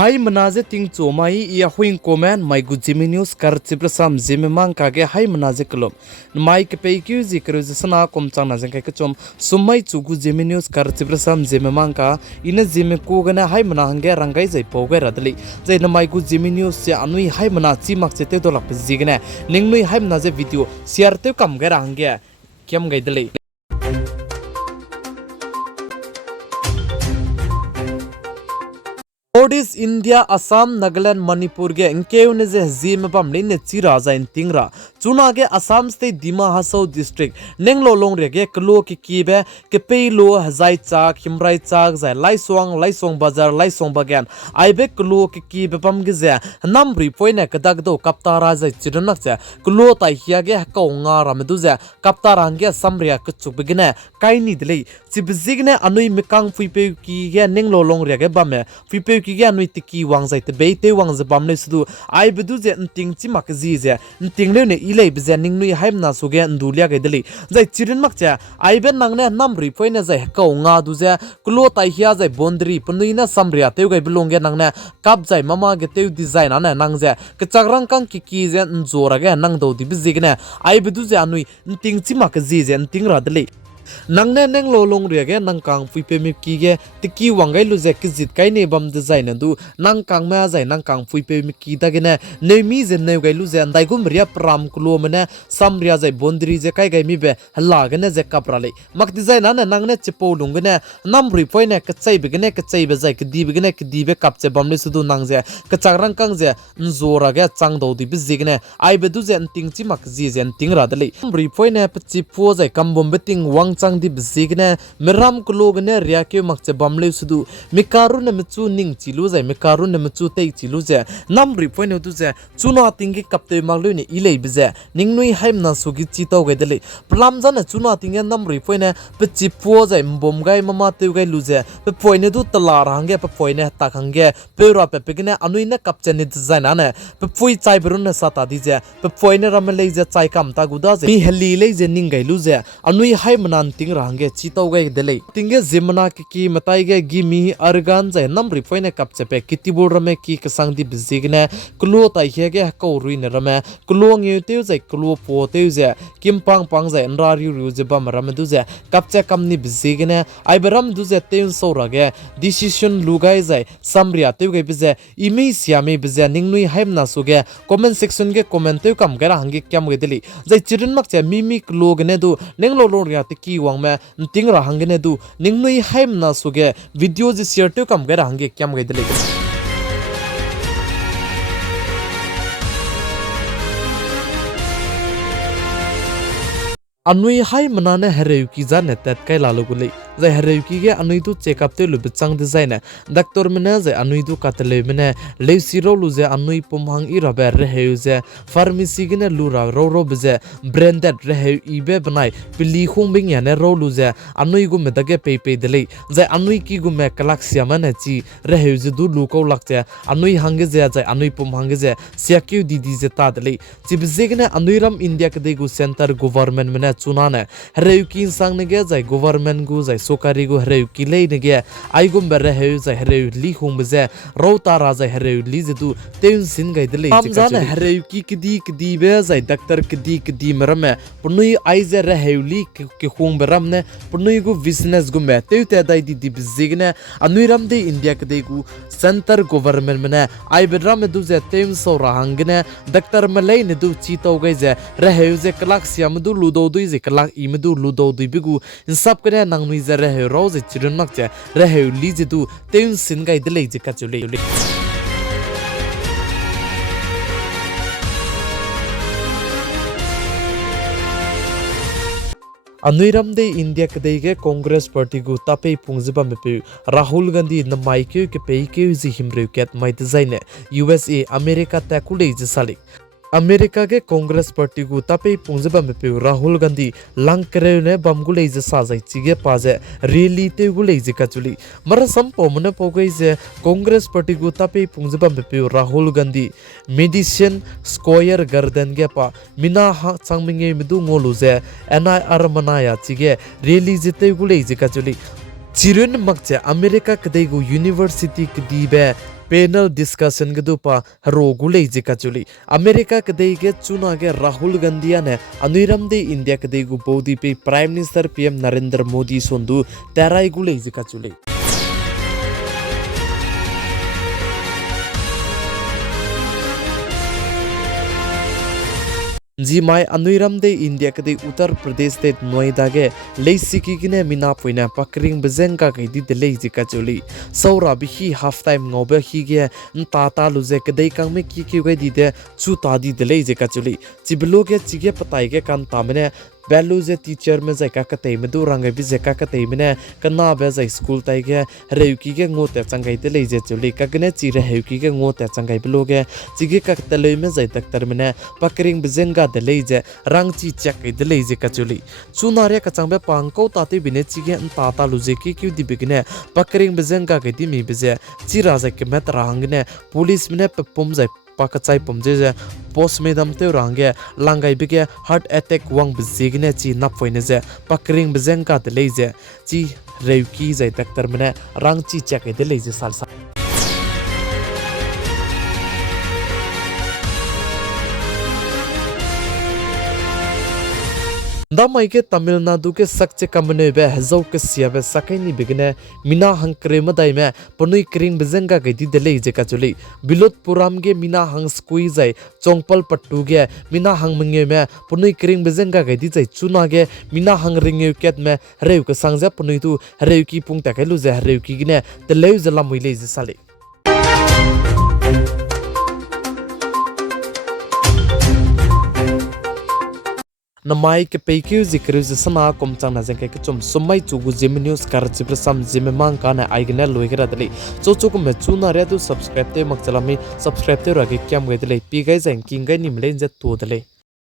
Hai menaze ting chomai ia huing komen mai gu Zeme NEWS kar chiprasam Zeme mang kage hai menaze kelom mai ke peiku zikru sana komchang na jeng kai chom sumai chugu Zeme NEWS kar chiprasam Zeme mang ka ina Zeme ko gana hai mena hange rangai jai pogai radli jai na mai gu Zeme NEWS se anui hai mena chi mak chete dolak zigna ningnui hai menaze video share te kam ga hange kyam gaidli Odis India Assam Nagaland Manipur ge inkeune je Zeme bamli ne chira za in tingra chuna ge Assam state Dima Hasau district nenglo long re ge klo ki kibe ke peilo hazai chak himrai chak za laisong bazar laisong bagan aibe klo ki kibe bam ge je namri poine kadak do kaptara za chidanak cha klo tai hia ge ka nga ram du ja kaptara ge samria kchuk begine kaini dile chibzigne anui mikang fuipe ki ge nenglo long re ge bame fuipe ki ga nui tiki wang zai te beite wang za bamle sudu ai bedu je nting chi mak ji je nting le ne ilei be je ning nui haim na su ge ndulia ge deli zai chirin mak cha ai ben nang ne nam ri poine zai ka nga du je klo tai hia zai bondri punui na samria te ge belong ge nang ne kap zai mama ge te design ana nang je ke chagrang kang ki je nzora ge nang do di bi ji ge ne ai bedu je anui nting chi mak ji je nting ra deli nangne neng lo long ria ge nang kang fui pe mi ki ge tiki wangai lu je kizit kai ne bam design du nang kang ma zai nang kang fui pe mi ki da ge ne ne mi je ne gai lu je andai gum ria pram kulo mene sam ria zai bondri je kai gai mi be halla ge ne je kapra le mak design na nang ne chipo lung ge ne nam ri poi ne kachai be ge ne kachai be zai kdi be ge ne kdi be kap che bam le su du nang je kachang rang kang je nzora ge chang do di bi ji ge ne ai be du je ting chi mak ji je ting ra da le ri poi ne chi po zai kam bom be ting wang chang di bzigne meram kulogne ria ke makche bamle sudu mikaru ne mchu ning chilu zai mikaru ne mchu tei chilu je nam ri point du je chuna tingi kapte maglu ne ilei bje ningnui haim na sugi chi to ge dele plam jana chuna tinge nam ri point ne pe chi po zai bom gai mama te gai lu je pe point du tala range pe point ne ta khange pe ra pe pegne anui ne kapche ne design ane pe pui chai berun ne sata di je pe point ne ram le je chai kam ta guda je mi heli le je ning gai lu je anui haim nan ting range chito gai dele tinge zimna ki matai ge gimi argan jai nam ri foine kap chepe kitibur rame ki kasang di bizigne klo tai he ge ko ruin rame klo ngi te jai klo po te je kimpang pang jai nra ri ru je bam ram du je kap che kam ni bizigne ai baram du je te so rage decision lugai jai samria te ge bize imi siame bize ningnui haim na su ge comment section ge comment te kam gara hangi kyam ge dele jai chirin mak che mimi klo ge ne du nenglo lo ria te ki wang me ting ra hangene du ningnui haim na suge video ji share to kam ga hange kyam ga dele anui hai manane hereu ki jane tet kai lalu gule jai hereu ki ge anui du check up te lu bchang design doctor mena jai anui du katle mena le siro lu je anui pumhang i rabe reheu je pharmacy ge ne lu ra ro bje branded reheu ibe banai pili khung bing ya ne ro lu je anui gu me dage pe dele jai anui ki gu me kalak sia mane chi reheu je du lu ko lakte anui hange je jai anui pumhang je siakyu didi je ta dele chi bje ge ne anui ram india ke de gu center government mena chunane hereuki sang ne ge jai government gu jai sokari gu hereuki lei ne ge aigum ber heu jai hereu li khung be ro ta ra jai hereu li je du teun sin gai dele jane hereuki kdi be jai doctor kdi marame punui ai je hereu li ke khung beram ne punui gu business gu me te te dai di bizigne anui ram de india ke de gu center government mena ai beram du je teun so ra hangne doctor malai ne du chi to gai je hereu je klak siam du lu do je kalak imedu ludo duibigu insap kare nangnui je rehe roze chirun makche rehe li je du teun sin gai dele je ka chule anuiram de india kdei ge congress party gu tapei pungziba mepe rahul gandhi na maike ke peike ji himre ket mai design usa america ta kulei je salik America के Congress party को तापे पुंजबा में पे Rahul Gandhi lung करे ने बमगुले जे साजै चिगे पाजे rally ते गुले जे कचुली मर संपो मने पोगै जे कांग्रेस पार्टी को तापे पुंजबा में पे Rahul Gandhi medicine square garden के पा मिना हा चांगमिंगे मिदु ngolu जे एनआईआर मनाया चिगे रैली जे ते गुले जे कचुली Chiran मकचे America कदैगु university कदीबे panel discussion के दुपा रोगुले जिका चुली अमेरिका कदे के चुना के राहुल गांधी ने अनुरम दे इंडिया कदे गु बोदी पे prime minister PM Narendra Modi सोंदु तेराई गुले जिका चुली Zeme अनुरम दे इंडिया कदे उत्तर प्रदेश दे नोएडा के लेसिकी किने मिना पुइना पकरिंग बजेंगा के दी दले जिका चुली सौरा बिही हाफ टाइम ngोबे ही के ताता लुजे कदे कंग में की के दी दे चु तादी दले जिका चुली चिबलो के चिगे पताई के कान तामने वैल्यू जे टीचर में जायका कतई में दो रंग भी जेका कतई में कना बे जाय स्कूल ताई के रेउकी के ngote चंगाई ते ले जे चुली कगने ची रेउकी के ngote चंगाई बलोगे चिगे का तले में जाय दक्तर में पकरिंग बजेंगा दले जे रंग ची चक दे ले जे कचुली चुनारे कचंग बे पांको ताते बिने चिगे ताता लुजे की क्यों दी बिगने पकरिंग बजेंगा के दी मी बजे चिरा जे के met रंगने पुलिस में पम जाय पाकचाई पमजे पोस्ट में दमते रंगे लांगाई बिगे हार्ट अटैक वांग बजेगने ची नापोइने जे पकरिंग बजेंगा दले जे ची रेउकी जाय दक्तर में रंग ची चक दले जे सालसा दामाई के तमिलनाडु के सक्चे कमने बे हजौ के सियाबे सकैनी बिगने मिना हंग क्रेमदाई में पनुई क्रिंग बजेंगा गदी दले जेका चुली बिलोत पुराम के मिना हंग स्कुई जाय चोंगपल पट्टू के मिना हंग मंगे में पनुई क्रिंग बजेंगा गदी जाय चुना के मिना हंग रिंगे केत में रेउ के संगजा पनुई तु रेउ की पुंग तकेलु जे रेउ की गिने तलेउ जला मुइले जे साले नमाई के पेक्यू जिक्र सना कोम चांगना जंके के चुम सुमाई चुगु जेमे न्यूज़ कर चिप्र सम जेमे मांग काने आइगने लोइगरा दले चोचो को मे चुना रे तु सब्सक्राइब ते मकचलामी सब्सक्राइब ते रगे क्याम गदले पी गाइस एंकिंग गाइ निमले जे तो दले